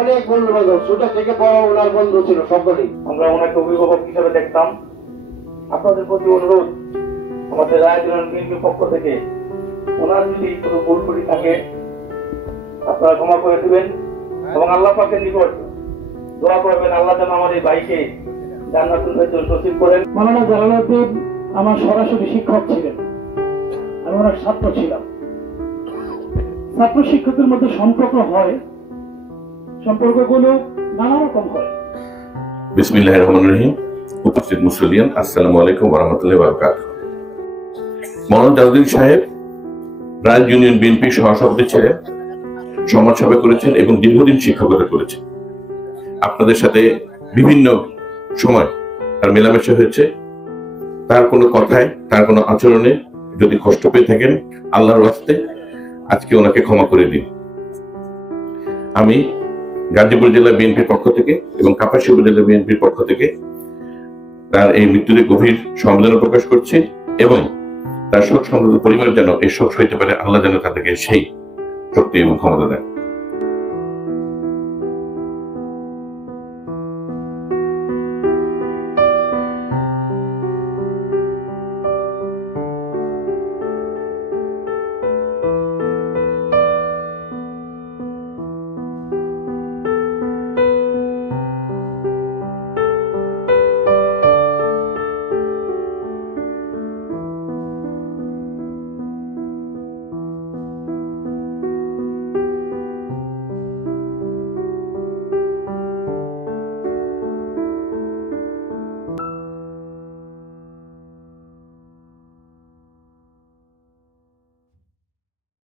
অনেক বন্ধু বান্ধব, ছোট থেকে বড় ওনার বন্ধু ছিল সকলেই। আমরা ওনাকে অভিভাবক হিসেবে দেখতাম। আপনাদের প্রতি অনুরোধ, আমাদের রায়গঞ্জ বিএনপির পক্ষ থেকে ওনার যদি কোনো ভুল ত্রুটি থাকে আপনারা ক্ষমা করে দিবেন এবং আল্লাহ পাকের নিকট দোয়া করবেন আল্লাহ যেন আমার এই ভাইকে জান্নাতুল ফেরদৌস নসিব করেন। মাওলানা জালালউদ্দিন আমার সরাসরি শিক্ষক ছিলেন, আমি ওনার ছাত্র ছিলাম। ছাত্র শিক্ষকের মধ্যে সম্পর্ক হয়, সম্পর্কগুলো নানা রকম হয়। বিসমিল্লাহির রহমানির রহিম। উপস্থিত মুসলিয়ান, আসসালামু আলাইকুম ওয়া রাহমাতুল্লাহি ওয়া বারাকাতুহু। মাওলানা জালালউদ্দিন সাহেব রাজ ইউনিয়ন বিএনপি সহসভাপতি ছিলেন, সমাজসেবা করেছেন এবং দীর্ঘদিন শিক্ষকতা করেছেন। আপনাদের সাথে বিভিন্ন সময় তার মেলামেশা হয়েছে। তার কোনো কথায়, তার কোনো আচরণে যদি কষ্ট পেয়ে থাকেন, আল্লাহর ওয়াস্তে আজকে ওনাকে ক্ষমা করে দিন। আমি গাজীপুর জেলা বিএনপির পক্ষ থেকে এবং কাপাসিয়া উপজেলা বিএনপির পক্ষ থেকে তার এই মৃত্যুতে গভীর সমবেদনা প্রকাশ করছি এবং তার শোক সমৃদ্ধ পরিবার যেন এই শোক সইতে পারে, আল্লাহ যেন তাদেরকে সেই শক্তি এবং ক্ষমতা দেন।